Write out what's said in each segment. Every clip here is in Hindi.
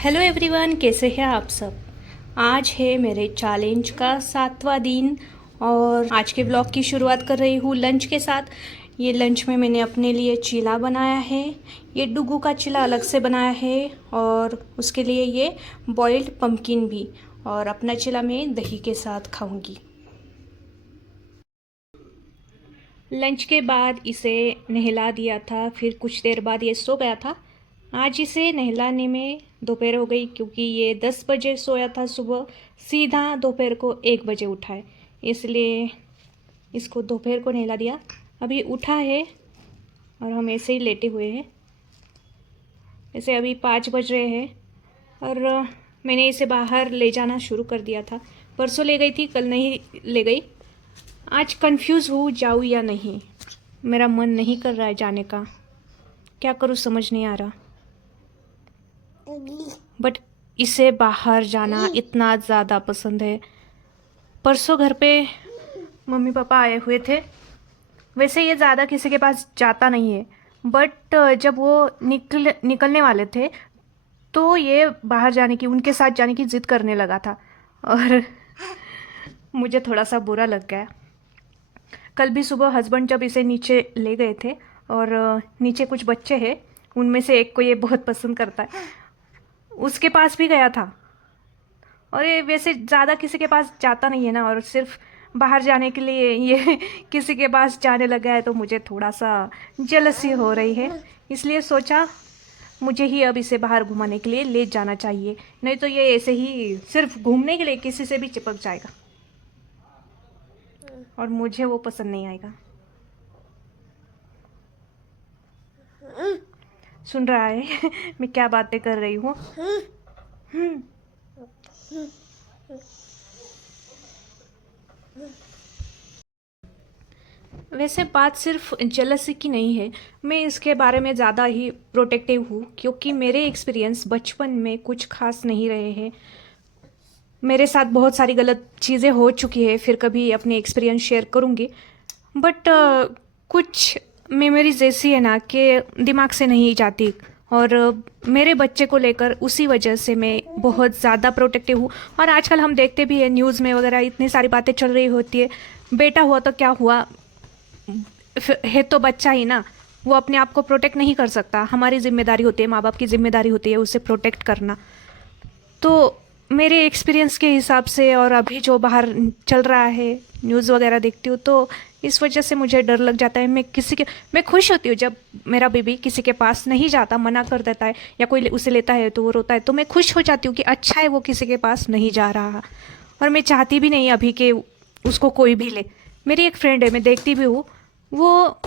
हेलो एवरीवन, कैसे हैं आप सब। आज है मेरे चैलेंज का 7वां दिन और आज के ब्लॉग की शुरुआत कर रही हूँ लंच के साथ। ये लंच में मैंने अपने लिए चीला बनाया है। ये डुगू का चीला अलग से बनाया है और उसके लिए ये बॉइल्ड पम्पकिन भी। और अपना चीला मैं दही के साथ खाऊंगी। लंच के बाद इसे नहला दिया था, फिर कुछ देर बाद ये सो गया था। आज इसे नहलाने में दोपहर हो गई क्योंकि ये 10 बजे सोया था सुबह, सीधा दोपहर को 1 बजे उठा है, इसलिए इसको दोपहर को नहला दिया। अभी उठा है और हम ऐसे ही लेटे हुए हैं। ऐसे अभी 5 बज रहे हैं और मैंने इसे बाहर ले जाना शुरू कर दिया था। परसों ले गई थी, कल नहीं ले गई। आज कंफ्यूज हूँ जाऊँ या नहीं। मेरा मन नहीं कर रहा है जाने का, क्या करूँ समझ नहीं आ रहा। बट इसे बाहर जाना इतना ज़्यादा पसंद है। परसों घर पे मम्मी पापा आए हुए थे। वैसे ये ज़्यादा किसी के पास जाता नहीं है, बट जब वो निकलने वाले थे तो ये बाहर जाने की, उनके साथ जाने की ज़िद करने लगा था और मुझे थोड़ा सा बुरा लग गया। कल भी सुबह हस्बैंड जब इसे नीचे ले गए थे और नीचे कुछ बच्चे हैं, उनमें से एक को ये बहुत पसंद करता है, उसके पास भी गया था। और ये वैसे ज़्यादा किसी के पास जाता नहीं है ना, और सिर्फ बाहर जाने के लिए ये किसी के पास जाने लगा है, तो मुझे थोड़ा सा जेलसी हो रही है। इसलिए सोचा मुझे ही अब इसे बाहर घुमाने के लिए ले जाना चाहिए, नहीं तो ये ऐसे ही सिर्फ घूमने के लिए किसी से भी चिपक जाएगा और मुझे वो पसंद नहीं आएगा। सुन रहा है मैं क्या बातें कर रही हूँ। वैसे बात सिर्फ जेलसी की नहीं है, मैं इसके बारे में ज़्यादा ही प्रोटेक्टिव हूँ क्योंकि मेरे एक्सपीरियंस बचपन में कुछ खास नहीं रहे हैं। मेरे साथ बहुत सारी गलत चीज़ें हो चुकी है, फिर कभी अपने एक्सपीरियंस शेयर करूँगी। बट कुछ मेमोरीज ऐसी है ना कि दिमाग से नहीं जाती, और मेरे बच्चे को लेकर उसी वजह से मैं बहुत ज़्यादा प्रोटेक्टिव हूँ। और आजकल हम देखते भी हैं न्यूज़ में वगैरह, इतनी सारी बातें चल रही होती है। बेटा हुआ तो क्या हुआ, है तो बच्चा ही ना, वो अपने आप को प्रोटेक्ट नहीं कर सकता। हमारी जिम्मेदारी होती है, माँ बाप की जिम्मेदारी होती है उसे प्रोटेक्ट करना। तो मेरे एक्सपीरियंस के हिसाब से और अभी जो बाहर चल रहा है, न्यूज़ वगैरह देखती हूँ, तो इस वजह से मुझे डर लग जाता है। मैं खुश होती हूँ जब मेरा बेबी किसी के पास नहीं जाता, मना कर देता है या कोई उसे लेता है तो वो रोता है, तो मैं खुश हो जाती हूँ कि अच्छा है वो किसी के पास नहीं जा रहा। और मैं चाहती भी नहीं अभी कि उसको कोई भी ले। मेरी एक फ्रेंड है, मैं देखती भी हूँ, वो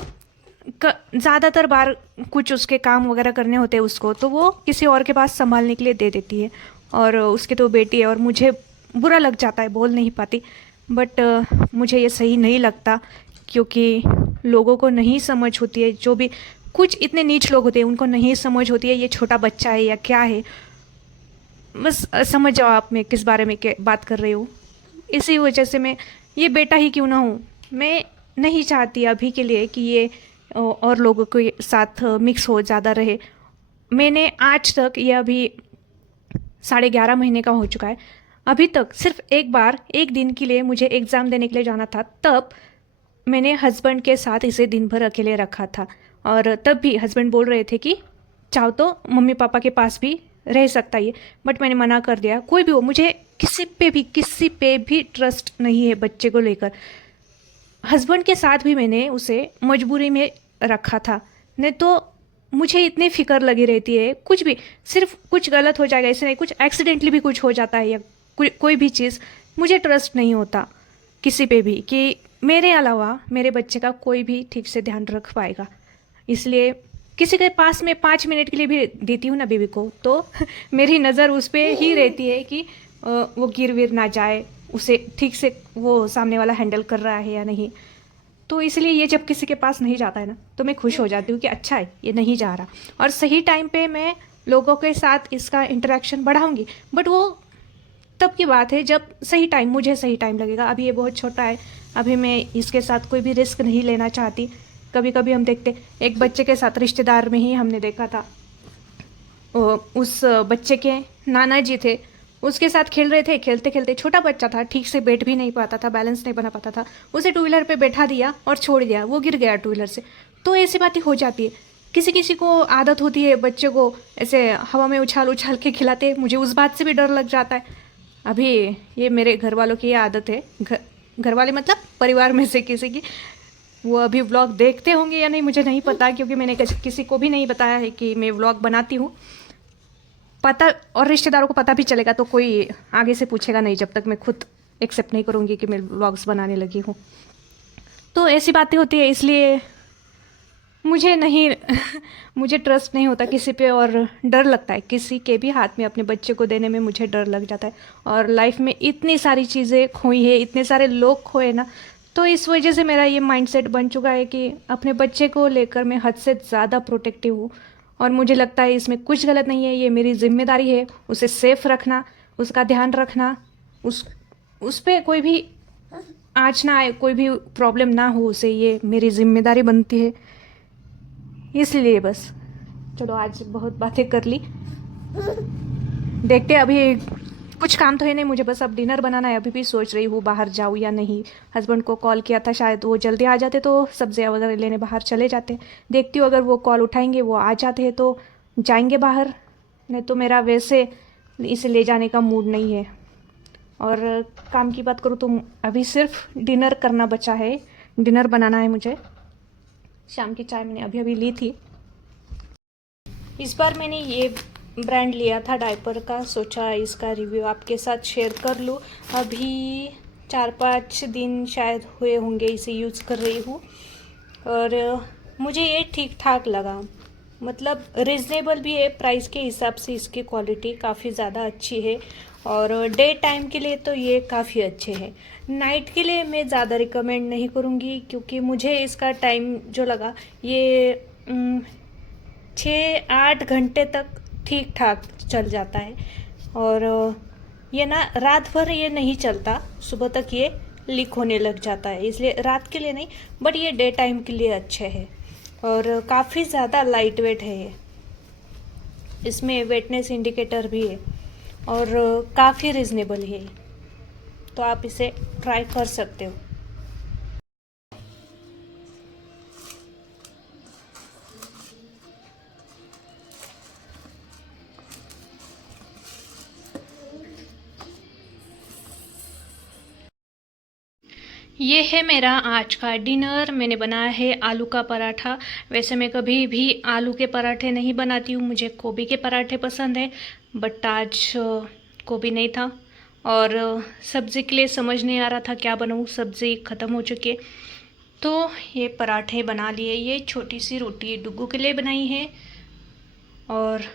ज़्यादातर बार कुछ उसके काम वगैरह करने होते हैं उसको, तो वो किसी और के पास संभालने के लिए दे देती है। और उसकी तो बेटी है और मुझे बुरा लग जाता है, बोल नहीं पाती। बट मुझे ये सही नहीं लगता क्योंकि लोगों को नहीं समझ होती है, जो भी कुछ इतने नीच लोग होते हैं उनको नहीं समझ होती है ये छोटा बच्चा है या क्या है। बस समझ जाओ आप मैं किस बारे में बात कर रही हूँ। इसी वजह से मैं, ये बेटा ही क्यों ना हूँ, मैं नहीं चाहती अभी के लिए कि ये और लोगों के साथ मिक्स हो, ज़्यादा रहे। मैंने आज तक, ये अभी 11.5 महीने का हो चुका है, अभी तक सिर्फ एक बार, एक दिन के लिए मुझे एग्ज़ाम देने के लिए जाना था, तब मैंने हस्बैंड के साथ इसे दिन भर अकेले रखा था। और तब भी हस्बैंड बोल रहे थे कि चाहो तो मम्मी पापा के पास भी रह सकता है, बट मैंने मना कर दिया। कोई भी हो, मुझे किसी पे भी ट्रस्ट नहीं है बच्चे को लेकर। हस्बैंड के साथ भी मैंने उसे मजबूरी में रखा था, नहीं तो मुझे इतनी फिक्र लगी रहती है, कुछ भी, सिर्फ कुछ गलत हो जाएगा ऐसे नहीं, कुछ एक्सीडेंटली भी कुछ हो जाता है या कोई भी चीज़, मुझे ट्रस्ट नहीं होता किसी पे भी कि मेरे अलावा मेरे बच्चे का कोई भी ठीक से ध्यान रख पाएगा। इसलिए किसी के पास में 5 मिनट के लिए भी देती हूँ ना बेबी को, तो मेरी नज़र उस पर ही रहती है कि वो गिर विर ना जाए, उसे ठीक से वो सामने वाला हैंडल कर रहा है या नहीं। तो इसलिए ये जब किसी के पास नहीं जाता है ना, तो मैं खुश हो जाती हूँ कि अच्छा है ये नहीं जा रहा। और सही टाइम पे मैं लोगों के साथ इसका इंटरेक्शन बढ़ाऊंगी, बट वो तब की बात है जब सही टाइम, मुझे सही टाइम लगेगा। अभी ये बहुत छोटा है, अभी मैं इसके साथ कोई भी रिस्क नहीं लेना चाहती। कभी कभी हम देखते, एक बच्चे के साथ रिश्तेदार में ही हमने देखा था, उस बच्चे के नाना जी थे, उसके साथ खेल रहे थे। खेलते खेलते, छोटा बच्चा था, ठीक से बैठ भी नहीं पाता था, बैलेंस नहीं बना पाता था, उसे टू व्हीलर पे बैठा दिया और छोड़ दिया, वो गिर गया टू व्हीलर से। तो ऐसी बातें हो जाती है। किसी किसी को आदत होती है बच्चे को ऐसे हवा में उछाल उछाल के खिलाते, मुझे उस बात से भी डर लग जाता है। अभी ये मेरे घर वालों की ये आदत है, घर वाले मतलब परिवार में से किसी की। वो अभी व्लॉग देखते होंगे या नहीं मुझे नहीं पता, क्योंकि मैंने किसी को भी नहीं बताया है कि मैं व्लॉग बनाती हूँ। पता, और रिश्तेदारों को पता भी चलेगा तो कोई आगे से पूछेगा नहीं, जब तक मैं खुद एक्सेप्ट नहीं करूँगी कि मैं व्लॉग्स बनाने लगी हूँ। तो ऐसी बातें होती है, इसलिए मुझे नहीं मुझे ट्रस्ट नहीं होता किसी पे, और डर लगता है किसी के भी हाथ में अपने बच्चे को देने में, मुझे डर लग जाता है। और लाइफ में इतनी सारी चीज़ें खोई है, इतने सारे लोग खोए ना, तो इस वजह से मेरा ये माइंडसेट बन चुका है कि अपने बच्चे को लेकर मैं हद से ज़्यादा प्रोटेक्टिव हूँ। और मुझे लगता है इसमें कुछ गलत नहीं है, ये मेरी जिम्मेदारी है उसे सेफ रखना, उसका ध्यान रखना, उस पर कोई भी आँच ना आए, कोई भी प्रॉब्लम ना हो उसे, ये मेरी जिम्मेदारी बनती है। इसलिए बस, चलो आज बहुत बातें कर ली, देखते हैं। अभी कुछ काम तो है नहीं मुझे, बस अब डिनर बनाना है। अभी भी सोच रही हूँ बाहर जाऊँ या नहीं। हस्बैंड को कॉल किया था, शायद वो जल्दी आ जाते तो सब्जियाँ वगैरह लेने बाहर चले जाते। देखती हूँ, अगर वो कॉल उठाएंगे, वो आ जाते हैं तो जाएंगे बाहर, नहीं तो मेरा वैसे इसे ले जाने का मूड नहीं है। और काम की बात करूँ तो अभी सिर्फ डिनर करना बचा है, डिनर बनाना है मुझे। शाम की चाय मैंने अभी अभी ली थी। इस बार मैंने ये ब्रांड लिया था डायपर का, सोचा इसका रिव्यू आपके साथ शेयर कर लूँ। अभी 4-5 दिन शायद हुए होंगे इसे यूज़ कर रही हूँ, और मुझे ये ठीक ठाक लगा, मतलब रिजनेबल भी है प्राइस के हिसाब से। इसकी क्वालिटी काफ़ी ज़्यादा अच्छी है, और डे टाइम के लिए तो ये काफ़ी अच्छे हैं। नाइट के लिए मैं ज़्यादा रिकमेंड नहीं करूँगी, क्योंकि मुझे इसका टाइम जो लगा, ये 6-8 घंटे तक ठीक ठाक चल जाता है। और ये ना रात भर ये नहीं चलता, सुबह तक ये लीक होने लग जाता है, इसलिए रात के लिए नहीं, बट ये डे टाइम के लिए अच्छे है। और काफ़ी ज़्यादा लाइट वेट है ये, इसमें वेटनेस इंडिकेटर भी है, और काफ़ी रिजनेबल है, तो आप इसे ट्राई कर सकते हो। ये है मेरा आज का डिनर। मैंने बनाया है आलू का पराठा। वैसे मैं कभी भी आलू के पराठे नहीं बनाती हूँ, मुझे गोभी के पराठे पसंद है, बट आज गोभी नहीं था, और सब्ज़ी के लिए समझ नहीं आ रहा था क्या बनाऊँ, सब्ज़ी ख़त्म हो चुकी है, तो ये पराठे बना लिए। ये छोटी सी रोटी डुग्गू के लिए बनाई है, और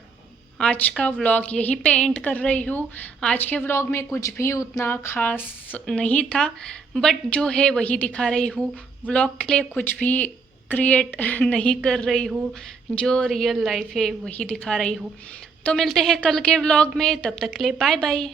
आज का व्लॉग यहीं पे एंड कर रही हूँ। आज के व्लॉग में कुछ भी उतना खास नहीं था, बट जो है वही दिखा रही हूँ। व्लॉग के लिए कुछ भी क्रिएट नहीं कर रही हूँ, जो रियल लाइफ है वही दिखा रही हूँ। तो मिलते हैं कल के व्लॉग में, तब तक के लिए बाय बाय।